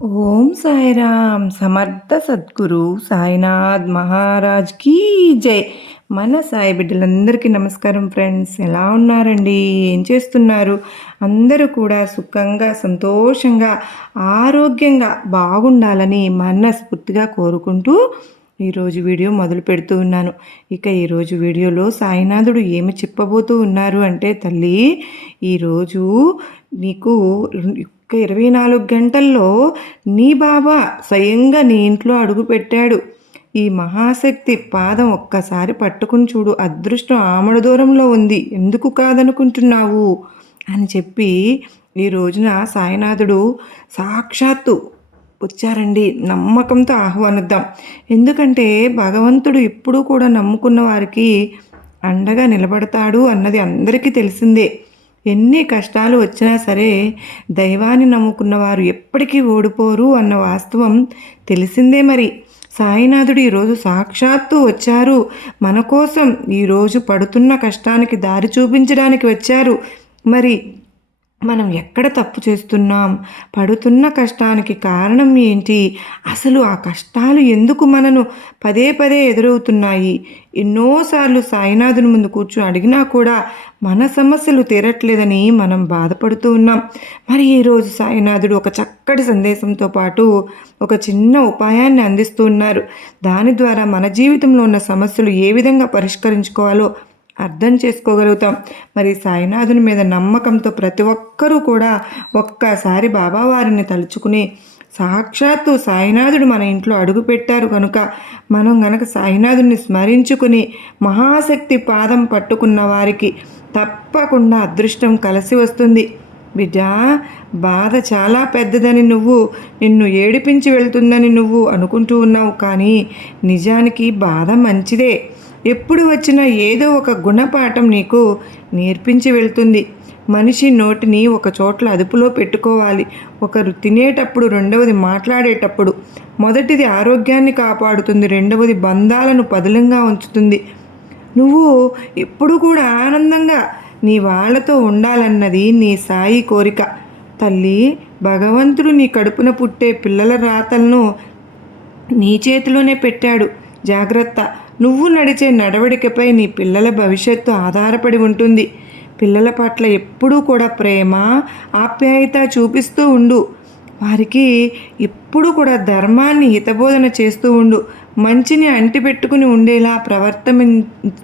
ఓం సాయిరామ్ సమర్థ సద్గురు సాయినాథ్ మహారాజ్ కీ జై. మన సాయి బిడ్డలందరికీ నమస్కారం ఫ్రెండ్స్. ఎలా ఉన్నారండి? ఏం చేస్తున్నారు? అందరూ కూడా సుఖంగా సంతోషంగా ఆరోగ్యంగా బాగుండాలని మనస్ఫూర్తిగా కోరుకుంటూ ఈరోజు వీడియో మొదలు పెడుతూ ఉన్నాను. ఇక ఈరోజు వీడియోలో సాయినాథుడు ఏమి చెప్పబోతూ ఉన్నారు అంటే తల్లి ఈరోజు నీకు ఒక్క ఇరవై నాలుగు గంటల్లో నీ బాబా స్వయంగా నీ ఇంట్లో అడుగు పెట్టాడు. ఈ మహాశక్తి పాదం ఒక్కసారి పట్టుకుని చూడు అదృష్టం ఆమడ దూరంలో ఉంది. ఎందుకు కాదనుకుంటున్నావు? అని చెప్పి ఈ రోజున సాయినాథుడు సాక్షాత్తు వచ్చారండి. నమ్మకంతో ఆహ్వానిద్దాం. ఎందుకంటే భగవంతుడు ఎప్పుడూ కూడా నమ్ముకున్న వారికి అండగా నిలబడతాడు అన్నది అందరికీ తెలిసిందే. ఎన్ని కష్టాలు వచ్చినా సరే దైవాన్ని నమ్ముకున్న వారు ఎప్పటికీ ఓడిపోరు అన్న వాస్తవం తెలిసిందే మరి. సాయినాథుడు ఈరోజు సాక్షాత్తు వచ్చారు. మన కోసం ఈరోజు పడుతున్న కష్టానికి దారి చూపించడానికి వచ్చారు. మరి మనం ఎక్కడ తప్పు చేస్తున్నాం? పడుతున్న కష్టానికి కారణం ఏంటి? అసలు ఆ కష్టాలు ఎందుకు మనను పదే పదే ఎదురవుతున్నాయి? ఎన్నోసార్లు సాయినాథుని ముందు కూర్చొని అడిగినా కూడా మన సమస్యలు తీరట్లేదని మనం బాధపడుతూ ఉన్నాం. మరి ఈరోజు సాయినాథుడు ఒక చక్కటి సందేశంతో పాటు ఒక చిన్న ఉపాయాన్ని అందిస్తూ ఉన్నారు. దాని ద్వారా మన జీవితంలో ఉన్న సమస్యలు ఏ విధంగా పరిష్కరించుకోవాలో అర్థం చేసుకోగలుగుతాం. మరి సాయినాథుని మీద నమ్మకంతో ప్రతి ఒక్కరూ కూడా ఒక్కసారి బాబావారిని తలుచుకుని సాక్షాత్తు సాయినాథుడు మన ఇంట్లో అడుగు పెట్టారు కనుక మనం గనక సాయినాథుడిని స్మరించుకుని మహాశక్తి పాదం పట్టుకున్న వారికి తప్పకుండా అదృష్టం కలిసి వస్తుంది. బిడ్డ బాధ చాలా పెద్దదని నువ్వు నిన్ను ఏడిపించి వెళ్తుందని నువ్వు అనుకుంటూ ఉన్నావు కానీ నిజానికి బాధ మంచిదే. ఎప్పుడు వచ్చినా ఏదో ఒక గుణపాఠం నీకు నేర్పించి వెళ్తుంది. మనిషి నోటిని ఒక చోట్ల అదుపులో పెట్టుకోవాలి. ఒకరు తినేటప్పుడు రెండవది మాట్లాడేటప్పుడు. మొదటిది ఆరోగ్యాన్ని కాపాడుతుంది రెండవది బంధాలను పదులంగా ఉంచుతుంది. నువ్వు ఎప్పుడు కూడా ఆనందంగా నీ వాళ్ళతో ఉండాలన్నది నీ సాయి కోరిక. తల్లి భగవంతుడు నీ కడుపున పుట్టే పిల్లల రాతలను నీ చేతిలోనే పెట్టాడు. జాగ్రత్త. నువ్వు నడిచే నడవడికపై నీ పిల్లల భవిష్యత్తు ఆధారపడి ఉంటుంది. పిల్లల పట్ల ఎప్పుడూ కూడా ప్రేమ ఆప్యాయత చూపిస్తూ ఉండు. వారికి ఎప్పుడు కూడా ధర్మాన్ని హితబోధన చేస్తూ ఉండు. మంచిని అంటిపెట్టుకుని ఉండేలా ప్రవర్తమి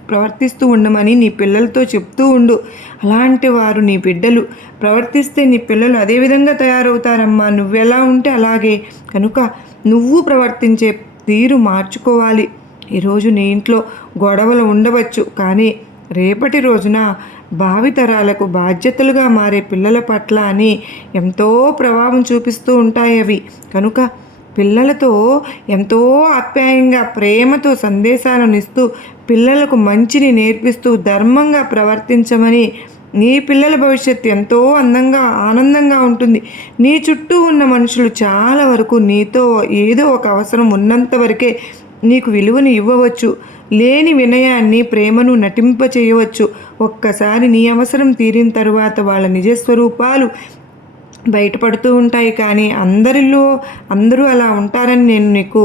ప్రవర్తిస్తూ ఉండమని నీ పిల్లలతో చెప్తూ ఉండు. అలాంటి వారు నీ బిడ్డలు. ప్రవర్తిస్తే నీ పిల్లలు అదే విధంగా తయారవుతారమ్మా. నువ్వెలా ఉంటే అలాగే. కనుక నువ్వు ప్రవర్తించే తీరు మార్చుకోవాలి. ఈరోజు నీ ఇంట్లో గొడవలు ఉండవచ్చు కానీ రేపటి రోజున భావితరాలకు బాధ్యతలుగా మారే పిల్లల పట్ల అని ఎంతో ప్రభావం చూపిస్తూ ఉంటాయి అవి. కనుక పిల్లలతో ఎంతో ఆప్యాయంగా ప్రేమతో సందేశాలను ఇస్తూ పిల్లలకు మంచిని నేర్పిస్తూ ధర్మంగా ప్రవర్తించమని నీ పిల్లల భవిష్యత్తు ఎంతో అందంగా ఆనందంగా ఉంటుంది. నీ చుట్టూ ఉన్న మనుషులు చాలా వరకు నీతో ఏదో ఒక అవసరం ఉన్నంత వరకే నీకు విలువను ఇవ్వవచ్చు. లేని వినయాన్ని ప్రేమను నటింప చేయవచ్చు ఒక్కసారి నీ అవసరం తీరిన తరువాత వాళ్ళ నిజస్వరూపాలు బయటపడుతూ ఉంటాయి. కానీ అందరిలో అందరూ అలా ఉంటారని నేను నీకు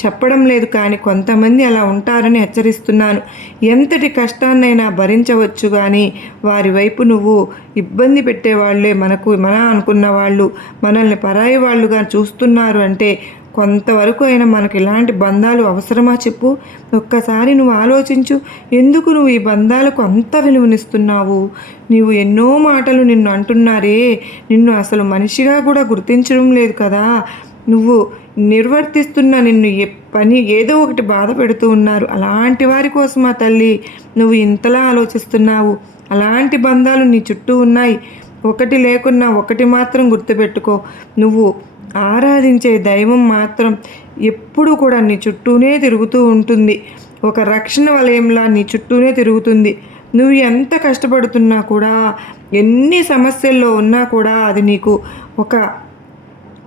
చెప్పడం లేదు. కానీ కొంతమంది అలా ఉంటారని హెచ్చరిస్తున్నాను. ఎంతటి కష్టాన్నైనా భరించవచ్చు. కానీ వారి వైపు నువ్వు ఇబ్బంది పెట్టేవాళ్ళే మనకు మన అనుకున్న వాళ్ళు మనల్ని పరాయి వాళ్ళుగా చూస్తున్నారు అంటే కొంతవరకు అయినా మనకు ఇలాంటి బంధాలు అవసరమా చెప్పు. ఒక్కసారి నువ్వు ఆలోచించు. ఎందుకు నువ్వు ఈ బంధాలకు అంత విలువనిస్తున్నావు? నీవు ఎన్నో మాటలు నిన్ను అంటున్నారే. నిన్ను అసలు మనిషిగా కూడా గుర్తించడం లేదు కదా. నువ్వు నిర్వర్తిస్తున్న నిన్ను ఏ పని ఏదో ఒకటి బాధ పెడుతూ ఉన్నారు. అలాంటి వారి కోసమా తల్లి? నువ్వు ఇంతలా ఆలోచిస్తున్నావు. అలాంటి బంధాలు నీ చుట్టూ ఉన్నాయి. ఒకటి లేకున్నా ఒకటి మాత్రం గుర్తుపెట్టుకో. నువ్వు ఆరాధించే దైవం మాత్రం ఎప్పుడు కూడా నీ చుట్టూనే తిరుగుతూ ఉంటుంది. ఒక రక్షణ వలయంలా నీ చుట్టూనే తిరుగుతుంది. నువ్వు ఎంత కష్టపడుతున్నా కూడా ఎన్ని సమస్యల్లో ఉన్నా కూడా అది నీకు ఒక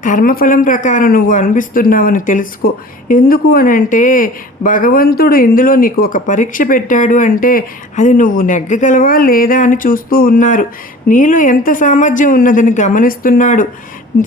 కర్మఫలం ప్రకారం నువ్వు అనిపిస్తున్నావని తెలుసుకో. ఎందుకు అని అంటే భగవంతుడు ఇందులో నీకు ఒక పరీక్ష పెట్టాడు అంటే అది నువ్వు నెగ్గగలవా లేదా అని చూస్తూ ఉన్నారు. నీలో ఎంత సామర్థ్యం ఉన్నదని గమనిస్తున్నాడు.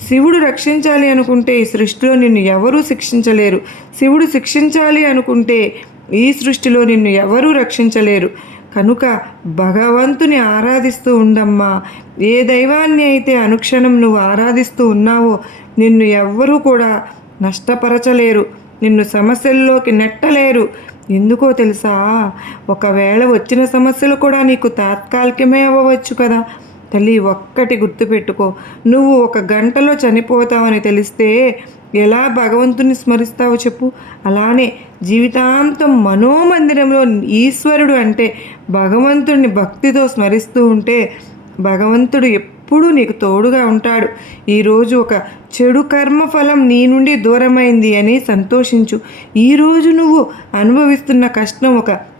శివుడు రక్షించాలి అనుకుంటే ఈ సృష్టిలో నిన్ను ఎవరూ శిక్షించలేరు. శివుడు శిక్షించాలి అనుకుంటే ఈ సృష్టిలో నిన్ను ఎవరూ రక్షించలేరు. కనుక భగవంతుని ఆరాధిస్తూ ఉండమ్మా. ఏ దైవాన్ని అయితే అనుక్షణం నువ్వు ఆరాధిస్తూ ఉన్నావో నిన్ను ఎవ్వరూ కూడా నష్టపరచలేరు. నిన్ను సమస్యల్లోకి నెట్టలేరు. ఎందుకో తెలుసా? ఒకవేళ వచ్చిన సమస్యలు కూడా నీకు తాత్కాలికమే అవ్వవచ్చు కదా. తల్లి ఒక్కటి గుర్తుపెట్టుకో. నువ్వు ఒక గంటలో చనిపోతావని తెలిస్తే ఎలా భగవంతుని స్మరిస్తావో చెప్పు. అలానే జీవితాంతం మనోమందిరంలో ఈశ్వరుడు అంటే భగవంతుడిని భక్తితో స్మరిస్తూ ఉంటే భగవంతుడు ఎప్పుడూ నీకు తోడుగా ఉంటాడు. ఈరోజు ఒక చెడు కర్మఫలం నీ నుండి దూరమైంది అని సంతోషించు. ఈరోజు నువ్వు అనుభవిస్తున్న కష్టం ఒక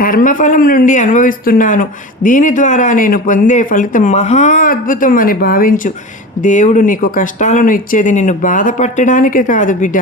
కర్మఫలం నుండి అనుభవిస్తున్నాను. దీని ద్వారా నేను పొందే ఫలితం మహా అద్భుతం అని భావించు. దేవుడు నీకు కష్టాలను ఇచ్చేది నిన్ను బాధపట్టడానికి కాదు బిడ్డ.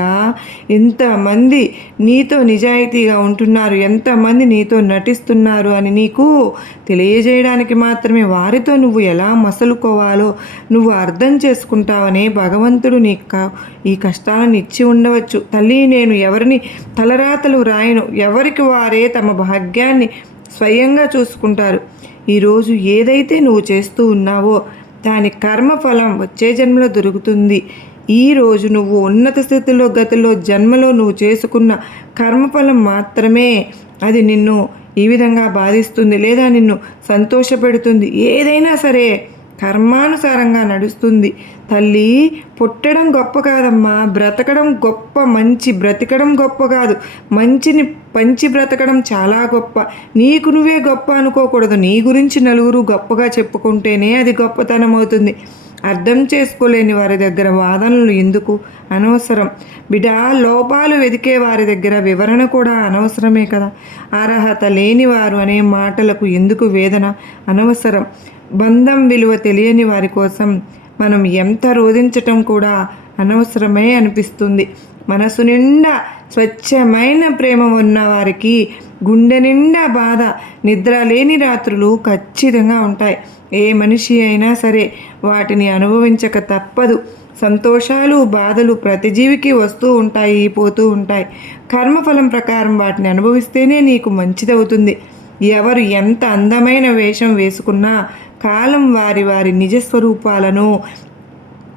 ఎంతమంది నీతో నిజాయితీగా ఉంటున్నారు ఎంతమంది నీతో నటిస్తున్నారు అని నీకు తెలియజేయడానికి మాత్రమే వారితో నువ్వు ఎలా మసలుకోవాలో నువ్వు అర్థం చేసుకుంటావనే భగవంతుడు నీకు ఈ కష్టాలను ఇచ్చి ఉండవచ్చు. తల్లి నేను ఎవరిని తలరాతలు రాయను? ఎవరికి వారే తమ భాగ్యాన్ని స్వయంగా చూసుకుంటారు? ఈరోజు ఏదైతే నువ్వు చేస్తూ ఉన్నావో దాని కర్మఫలం వచ్చే జన్మలో దొరుకుతుంది. ఈరోజు నువ్వు ఉన్నత స్థితిలో గతిలో జన్మలో నువ్వు చేసుకున్న కర్మఫలం మాత్రమే అది నిన్ను ఈ విధంగా బాధిస్తుంది లేదా నిన్ను సంతోషపెడుతుంది. ఏదైనా సరే కర్మానుసారంగా నడుస్తుంది. తల్లి పుట్టడం గొప్ప కాదమ్మా. బ్రతకడం గొప్ప మంచి బ్రతకడం గొప్ప కాదు. మంచిని పంచి బ్రతకడం చాలా గొప్ప. నీకు నువ్వే గొప్ప అనుకోకూడదు. నీ గురించి నలుగురు గొప్పగా చెప్పుకుంటేనే అది గొప్పతనం అవుతుంది. అర్థం చేసుకోలేని వారి దగ్గర వాదనలు ఎందుకు? అనవసరం. బిడ్డ లోపాలు వెతికే వారి దగ్గర వివరణ కూడా అనవసరమే కదా. అర్హత లేని వారు అనే మాటలకు ఎందుకు వేదన? అనవసరం. బంధం విలువ తెలియని వారి కోసం మనం ఎంత రోధించటం కూడా అనవసరమే అనిపిస్తుంది. మనసు నిండా స్వచ్ఛమైన ప్రేమ ఉన్న వారికి గుండె నిండా బాధ నిద్ర లేని రాత్రులు ఖచ్చితంగా ఉంటాయి. ఏ మనిషి అయినా సరే వాటిని అనుభవించక తప్పదు. సంతోషాలు బాధలు ప్రతి జీవికి వస్తూ ఉంటాయి పోతూ ఉంటాయి. కర్మఫలం ప్రకారం వాటిని అనుభవిస్తేనే నీకు మంచిదవుతుంది. ఎవరు ఎంత అందమైన వేషం వేసుకున్నా కాలం వారి వారి నిజస్వరూపాలను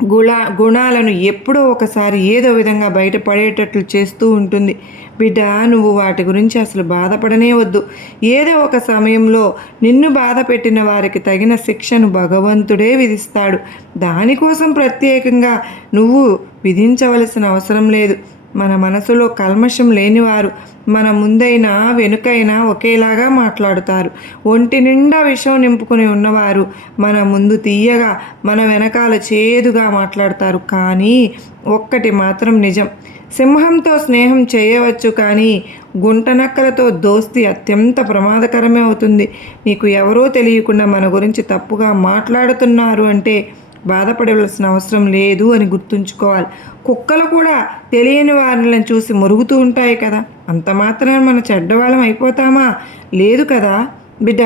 గుణ గుణాలను ఎప్పుడో ఒకసారి ఏదో విధంగా బయటపడేటట్లు చేస్తూ ఉంటుంది. బిడ్డ నువ్వు వాటి గురించి అసలు బాధపడనే వద్దు. ఏదో ఒక సమయంలో నిన్ను బాధ పెట్టిన వారికి తగిన శిక్షను భగవంతుడే విధిస్తాడు. దానికోసం ప్రత్యేకంగా నువ్వు విధించవలసిన అవసరం లేదు. మన మనసులో కల్మషం లేనివారు మన ముందైనా వెనుకైనా ఒకేలాగా మాట్లాడుతారు. ఒంటి నిండా విషం నింపుకుని ఉన్నవారు మన ముందు తీయగా మన వెనకాల చేదుగా మాట్లాడతారు. కానీ ఒక్కటి మాత్రం నిజం. సింహంతో స్నేహం చేయవచ్చు కానీ గుంటనక్కలతో దోస్తి అత్యంత ప్రమాదకరమే అవుతుంది. నీకు ఎవరో తెలియకుండా మన గురించి తప్పుగా మాట్లాడుతున్నారు అంటే బాధపడవలసిన అవసరం లేదు అని గుర్తుంచుకోవాలి. కుక్కలు కూడా తెలియని వారిని చూసి మురుగుతూ ఉంటాయి కదా. అంత మాత్రమే మన చెడ్డవాళ్ళం అయిపోతామా? లేదు కదా. బిడ్డ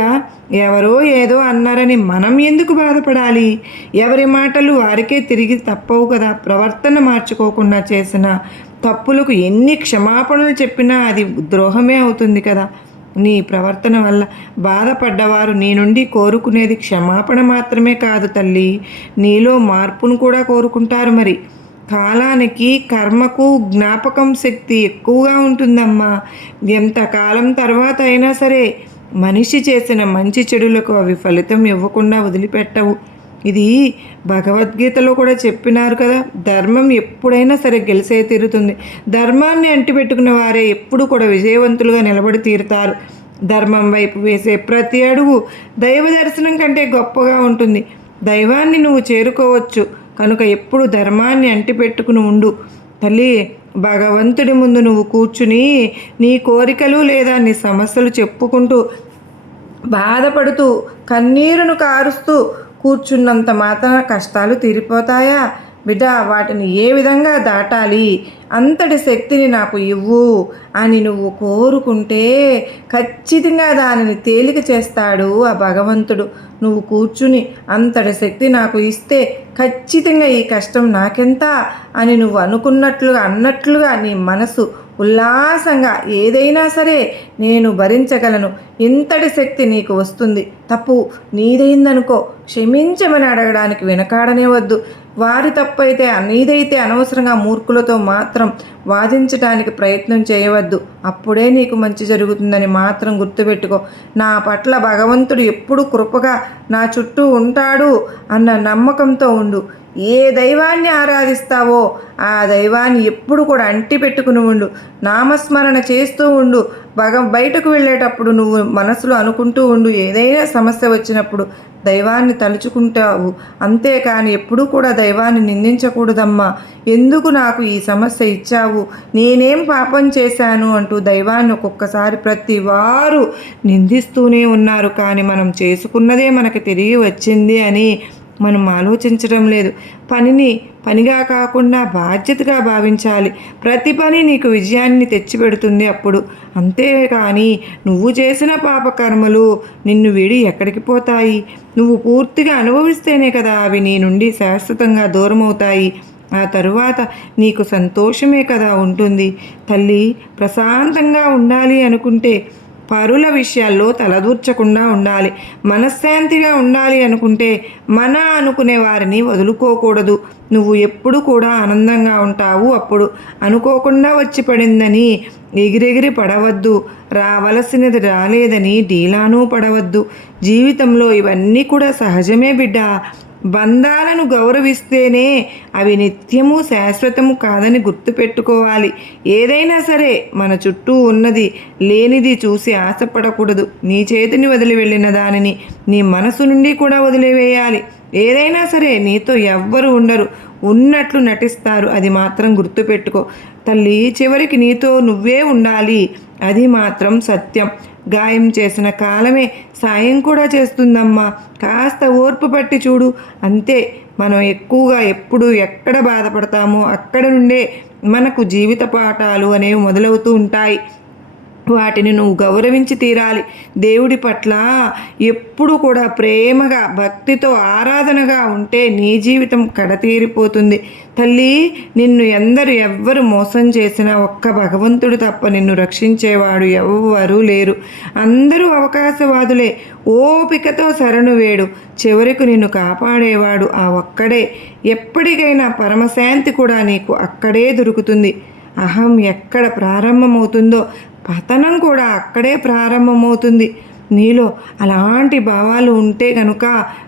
ఎవరో ఏదో అన్నారని మనం ఎందుకు బాధపడాలి? ఎవరి మాటలు వారికే తిరిగి తప్పవు కదా. ప్రవర్తన మార్చుకోకుండా చేసిన తప్పులకు ఎన్ని క్షమాపణలు చెప్పినా అది ద్రోహమే అవుతుంది కదా. నీ ప్రవర్తన వల్ల బాధపడ్డవారు నీ నుండి కోరుకునేది క్షమాపణ మాత్రమే కాదు తల్లి. నీలో మార్పును కూడా కోరుకుంటారు మరి. కాలానికి కర్మకు జ్ఞాపకం శక్తి ఎక్కువగా ఉంటుందమ్మా. ఎంతకాలం తర్వాత అయినా సరే మనిషి చేసిన మంచి చెడులకు అవి ఫలితం ఇవ్వకుండా వదిలిపెట్టవు. ఇది భగవద్గీతలో కూడా చెప్పినారు కదా ధర్మం ఎప్పుడైనా సరే గెలిసే తీరుతుంది. ధర్మాన్ని అంటిపెట్టుకున్న వారే ఎప్పుడు కూడా విజయవంతులుగా నిలబడి తీరుతారు. ధర్మం వైపు వేసే ప్రతి అడుగు దైవ దర్శనం కంటే గొప్పగా ఉంటుంది. దైవాన్ని నువ్వు చేరుకోవచ్చు కనుక ఎప్పుడు ధర్మాన్ని అంటిపెట్టుకుని ఉండు. తల్లి భగవంతుడి ముందు నువ్వు కూర్చుని నీ కోరికలు లేదా నీ సమస్యలు చెప్పుకుంటూ బాధపడుతూ కన్నీరును కారుస్తూ కూర్చున్నంత మాత్రాన కష్టాలు తీరిపోతాయా? బిడ్డ వాటిని ఏ విధంగా దాటాలి? అంతటి శక్తిని నాకు ఇవ్వు అని నువ్వు కోరుకుంటే ఖచ్చితంగా దానిని తేలిక చేస్తాడు ఆ భగవంతుడు. నువ్వు కూర్చుని అంతటి శక్తి నాకు ఇస్తే ఖచ్చితంగా ఈ కష్టం నాకెంత? అని నువ్వు అనుకున్నట్లుగా అన్నట్లుగా నీ మనసు ఉల్లాసంగా ఏదైనా సరే నేను భరించగలను. ఇంతటి శక్తి నీకు వస్తుంది. తప్పు నీదైందనుకో క్షమించమని అడగడానికి వెనకాడనే వద్దు. వారి తప్పైతే నీదైతే అనవసరంగా మూర్ఖులతో మాత్రం వాదించడానికి ప్రయత్నం చేయవద్దు. అప్పుడే నీకు మంచి జరుగుతుందని మాత్రం గుర్తుపెట్టుకో. నా పట్ల భగవంతుడు ఎప్పుడు కృపగా నా చుట్టూ ఉంటాడు అన్న నమ్మకంతో ఉండు. ఏ దైవాన్ని ఆరాధిస్తావో ఆ దైవాన్ని ఎప్పుడు కూడా అంటి పెట్టుకుని ఉండు. నామస్మరణ చేస్తూ ఉండు. భగం బయటకు వెళ్ళేటప్పుడు నువ్వు మనసులో అనుకుంటూ ఉండు. ఏదైనా సమస్య వచ్చినప్పుడు దైవాన్ని తలుచుకుంటావు. అంతేకాని ఎప్పుడూ కూడా దైవాన్ని నిందించకూడదమ్మా. ఎందుకు నాకు ఈ సమస్య ఇచ్చావు? నేనేం పాపం చేశాను అంటూ దైవాన్ని ఒక్కొక్కసారి ప్రతి వారు నిందిస్తూనే ఉన్నారు. కానీ మనం చేసుకున్నదే మనకు తిరిగి వచ్చింది అని మనం ఆలోచించడం లేదు. పనిని పనిగా కాకుండా బాధ్యతగా భావించాలి. ప్రతి పని నీకు విజయాన్ని తెచ్చిపెడుతుంది అప్పుడు. అంతేకాని నువ్వు చేసిన పాపకర్మలు నిన్ను వీడి ఎక్కడికి పోతాయి? నువ్వు పూర్తిగా అనుభవిస్తేనే కదా అవి నీ నుండి శాశ్వతంగా దూరమవుతాయి. ఆ తరువాత నీకు సంతోషమే కదా ఉంటుంది. తల్లి ప్రశాంతంగా ఉండాలి అనుకుంటే పరుల విషయాల్లో తలదూర్చకుండా ఉండాలి. మనశ్శాంతిగా ఉండాలి అనుకుంటే మన అనుకునే వారిని వదులుకోకూడదు. నువ్వు ఎప్పుడు కూడా ఆనందంగా ఉంటావు అప్పుడు. అనుకోకుండా వచ్చి పడిందని ఎగిరెగిరి పడవద్దు. రావలసినది రాలేదని డీలానూ పడవద్దు. జీవితంలో ఇవన్నీ కూడా సహజమే బిడ్డ. బంధాలను గౌరవిస్తేనే అవి నిత్యము శాశ్వతము కాదని గుర్తుపెట్టుకోవాలి. ఏదైనా సరే మన చుట్టూ ఉన్నది లేనిది చూసి ఆశపడకూడదు. నీ చేతిని వదిలి వెళ్ళిన దానిని నీ మనసు నుండి కూడా వదిలివేయాలి. ఏదైనా సరే నీతో ఎవ్వరు ఉండరు. ఉన్నట్లు నటిస్తారు. అది మాత్రం గుర్తుపెట్టుకో. తల్లి చివరికి నీతో నువ్వే ఉండాలి. అది మాత్రం సత్యం. గాయం చేసిన కాలమే సాయం కూడా చేస్తుందమ్మా. కాస్త ఓర్పు పట్టి చూడు. అంతే మనం ఎక్కువగా ఎప్పుడు ఎక్కడ బాధపడతామో అక్కడ నుండే మనకు జీవిత పాఠాలు అనేవి మొదలవుతూ ఉంటాయి. వాటిని నువ్వు గౌరవించి తీరాలి. దేవుడి పట్ల ఎప్పుడు కూడా ప్రేమగా భక్తితో ఆరాధనగా ఉంటే నీ జీవితం కడతీరిపోతుంది. తల్లి నిన్ను ఎందరు ఎవ్వరు మోసం చేసినా ఒక్క భగవంతుడు తప్ప నిన్ను రక్షించేవాడు ఎవ్వరూ లేరు. అందరూ అవకాశవాదులే. ఓపికతో శరణు వేడు. చివరికి నిన్ను కాపాడేవాడు ఆ ఒక్కడే. ఎప్పటికైనా పరమశాంతి కూడా నీకు అక్కడే దొరుకుతుంది. అహం ఎక్కడ ప్రారంభమవుతుందో పతనం కూడా అక్కడే ప్రారంభమవుతుంది. నీలో అలాంటి భావాలు ఉంటే కనుక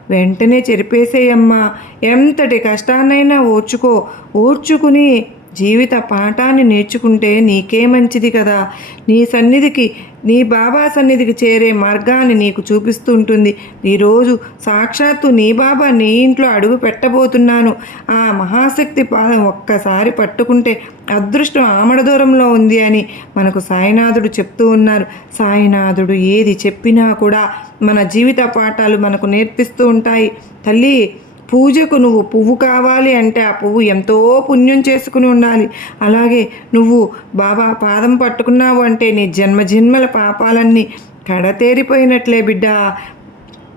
వెంటనే చెరిపేసేయమ్మా. ఎంతటి కష్టాన్నైనా ఓర్చుకో. ఓర్చుకుని జీవిత పాఠాన్ని నేర్చుకుంటే నీకే మంచిది కదా. నీ సన్నిధికి నీ బాబా సన్నిధికి చేరే మార్గాన్ని నీకు చూపిస్తూ ఉంటుంది ఈరోజు సాక్షాత్తు నీ బాబా నీ ఇంట్లో అడుగు పెట్టబోతున్నాను. ఆ మహాశక్తి పాదం ఒక్కసారి పట్టుకుంటే అదృష్టం ఆమడ దూరంలో ఉంది అని మనకు సాయినాథుడు చెప్తూ ఉన్నారు. సాయినాథుడు ఏది చెప్పినా కూడా మన జీవిత పాఠాలు మనకు నేర్పిస్తూ ఉంటాయి. తల్లి పూజకు నువ్వు పువ్వు కావాలి అంటే ఆ పువ్వు ఎంతో పుణ్యం చేసుకుని ఉండాలి. అలాగే నువ్వు బాబా పాదం పట్టుకున్నావు అంటే నీ జన్మ జన్మల పాపాలన్నీ కడతేరిపోయినట్లే బిడ్డ.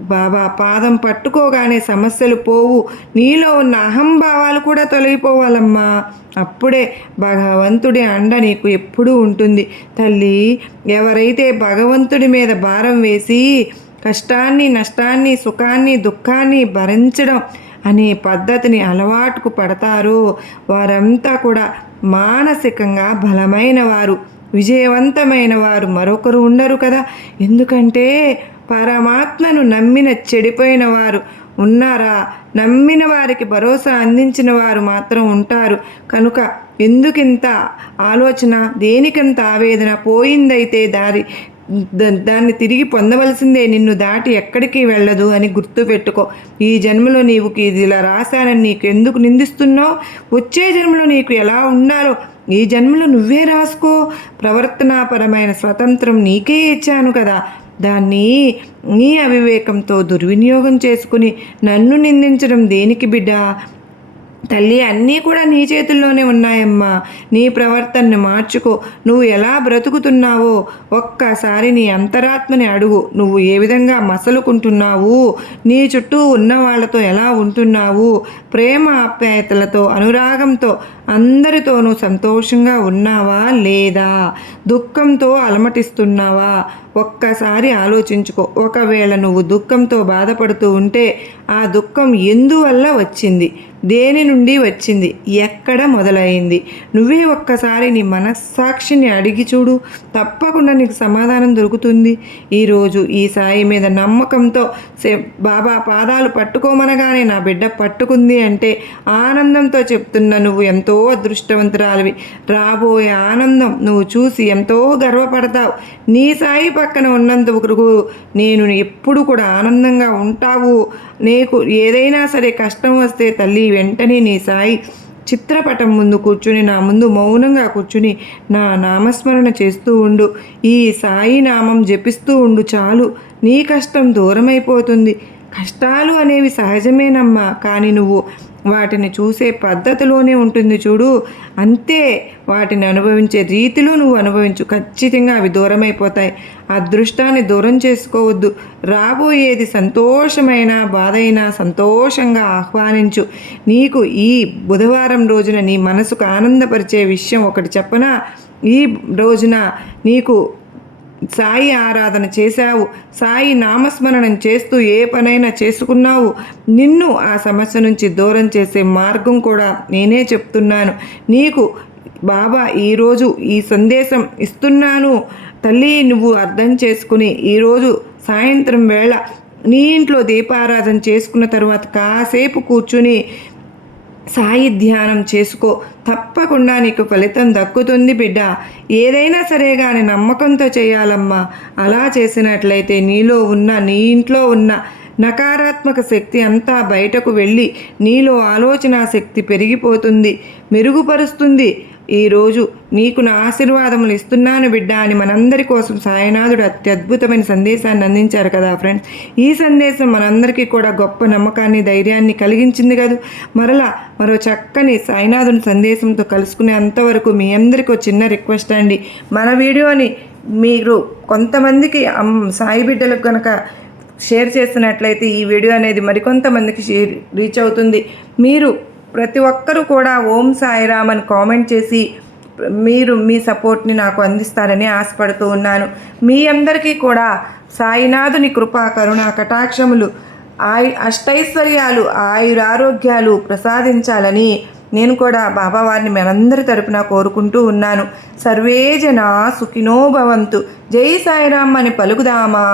బాబా పాదం పట్టుకోగానే సమస్యలు పోవు. నీలో ఉన్న అహంభావాలు కూడా తొలగిపోవాలమ్మా. అప్పుడే భగవంతుడి అండ నీకు ఎప్పుడూ ఉంటుంది. తల్లి ఎవరైతే భగవంతుడి మీద భారం వేసి కష్టాన్ని నష్టాన్ని సుఖాన్ని దుఃఖాన్ని భరించడం అనే పద్ధతిని అలవాటుకు పడతారో. వారంతా కూడా మానసికంగా బలమైన వారు విజయవంతమైన వారు మరొకరు ఉండరు కదా. ఎందుకంటే పరమాత్మను నమ్మిన చెడిపోయిన వారు ఉన్నారా? నమ్మిన వారికి భరోసా అందించిన వారు మాత్రం ఉంటారు. కనుక ఎందుకింత ఆలోచన దేనికంత ఆవేదన పోయిందైతే దారి దాన్ని తిరిగి పొందవలసిందే. నిన్ను దాటి ఎక్కడికి వెళ్ళదు అని గుర్తుపెట్టుకో ఈ జన్మలో నీవు ఇది ఇలా రాశానని నీకు ఎందుకు నిందిస్తున్నావు? వచ్చే జన్మలో నీకు ఎలా ఉండాలో ఈ జన్మలో నువ్వే రాసుకో. ప్రవర్తనాపరమైన స్వతంత్రం నీకే ఇచ్చాను కదా. దాన్ని నీ అవివేకంతో దుర్వినియోగం చేసుకుని నన్ను నిందించడం దేనికి బిడ్డ? తల్లి అన్నీ కూడా నీ చేతుల్లోనే ఉన్నాయమ్మా. నీ ప్రవర్తనను మార్చుకో. నువ్వు ఎలా బ్రతుకుతున్నావో ఒక్కసారి నీ అంతరాత్మని అడుగు. నువ్వు ఏ విధంగా మసలుకుంటున్నావు? నీ చుట్టూ ఉన్న వాళ్ళతో ఎలా ఉంటున్నావు? ప్రేమ ఆప్యాయతలతో అనురాగంతో అందరితోనూ సంతోషంగా ఉన్నావా లేదా? దుఃఖంతో అలమటిస్తున్నావా? ఒక్కసారి ఆలోచించుకో. ఒకవేళ నువ్వు దుఃఖంతో బాధపడుతూ ఉంటే ఆ దుఃఖం ఎందువల్ల వచ్చింది? దేని నుండి వచ్చింది? ఎక్కడ మొదలైంది? నువ్వే ఒక్కసారి నీ మనస్సాక్షిని అడిగి చూడు. తప్పకుండా నీకు సమాధానం దొరుకుతుంది. ఈరోజు ఈ సాయి మీద నమ్మకంతో బాబా పాదాలు పట్టుకోమనగానే నా బిడ్డ పట్టుకుంది అంటే ఆనందంతో చెప్తున్నా నువ్వు ఎంతో అదృష్టవంతురాలివి. రాబోయే ఆనందం నువ్వు చూసి ఎంతో గర్వపడతావు. నీ సాయి పక్కన ఉన్నంత నేను ఎప్పుడు కూడా ఆనందంగా ఉంటావు. నీకు ఏదైనా సరే కష్టం వస్తే తల్లి వెంటనే నీ సాయి చిత్రపటం ముందు కూర్చుని నా ముందు మౌనంగా కూర్చుని నా నామస్మరణ చేస్తూ ఉండు. ఈ సాయి నామం జపిస్తూ ఉండు చాలు. నీ కష్టం దూరమైపోతుంది. కష్టాలు అనేవి సహజమేనమ్మా. కానీ నువ్వు వాటిని చూసే పద్ధతిలోనే ఉంటుంది చూడు. అంతే వాటిని అనుభవించే రీతిలో నువ్వు అనుభవించు. ఖచ్చితంగా అవి దూరమైపోతాయి. అదృష్టాన్ని దూరం చేసుకోవద్దు. రాబోయేది సంతోషమైన బాధైనా సంతోషంగా ఆహ్వానించు. నీకు ఈ బుధవారం రోజున నీ మనసుకు ఆనందపరిచే విషయం ఒకటి చెప్పనా? ఈ రోజున నీకు సాయి ఆరాధన చేశావు. సాయి నామస్మరణం చేస్తూ ఏ పనైనా చేసుకున్నావు. నిన్ను ఆ సమస్య నుంచి దూరం చేసే మార్గం కూడా నేనే చెప్తున్నాను. నీకు బాబా ఈరోజు ఈ సందేశం ఇస్తున్నాను. తల్లి నువ్వు అర్థం చేసుకుని ఈరోజు సాయంత్రం వేళ నీ ఇంట్లో దీపారాధన చేసుకున్న తర్వాత కాసేపు కూర్చుని సాయి ధ్యానం చేసుకో. తప్పకుండా నీకు ఫలితం దక్కుతుంది బిడ్డ. ఏదైనా సరే కానీ నమ్మకంతో చేయాలమ్మా. అలా చేసినట్లయితే నీలో ఉన్న నీ ఇంట్లో ఉన్న నకారాత్మక శక్తి అంతా బయటకు వెళ్ళి నీలో ఆలోచన శక్తి పెరిగిపోతుంది మెరుగుపరుస్తుంది. ఈరోజు నీకు నా ఆశీర్వాదములు ఇస్తున్నాను బిడ్డ అని మనందరి కోసం సాయనాథుడు అత్యద్భుతమైన సందేశాన్ని అందించారు కదా ఫ్రెండ్స్ ఈ సందేశం మనందరికీ కూడా గొప్ప నమ్మకాన్ని ధైర్యాన్ని కలిగించింది కదా. మరలా మరో చక్కని సాయినాథుని సందేశంతో కలుసుకునే అంతవరకు మీ అందరికీ చిన్న రిక్వెస్ట్ అండి. మన వీడియోని మీరు కొంతమందికి సాయి బిడ్డలకు కనుక షేర్ చేసినట్లయితే ఈ వీడియో అనేది మరికొంతమందికి షేర్ రీచ్ అవుతుంది. మీరు ప్రతి ఒక్కరూ కూడా ఓం సాయిరామ్ అని కామెంట్ చేసి మీరు మీ సపోర్ట్ని నాకు అందిస్తారని ఆశపడుతూ ఉన్నాను. మీ అందరికీ కూడా సాయినాథుని కృపా కరుణ కటాక్షములు ఆయు అష్టైశ్వర్యాలు ఆయురారోగ్యాలు ప్రసాదించాలని నేను కూడా బాబావారిని మనందరి తరపున కోరుకుంటూ ఉన్నాను. సర్వేజన సుఖినోభవంతు జై సాయిరామ్ అని పలుకుదామా?